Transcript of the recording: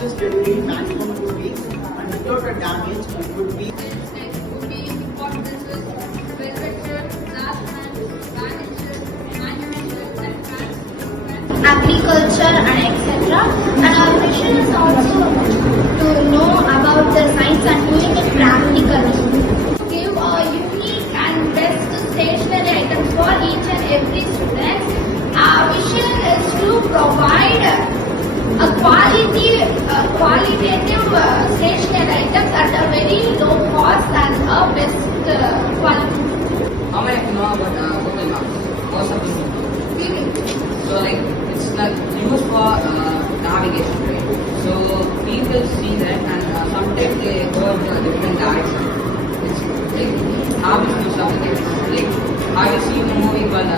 fastest delivery maximum 2 weeks and without a damage it would be agriculture and etc. And our mission is also to know about the science and doing it practically. Give a unique and best stationery items for each and every student. Our vision is to provide a qualitative stationery items at a very low cost and a best quality. How many of you know about Google Maps? What's up with So like it's like used for navigation, right? So people see that and sometimes they go into a different direction. It's like how is used like have you seen a movie called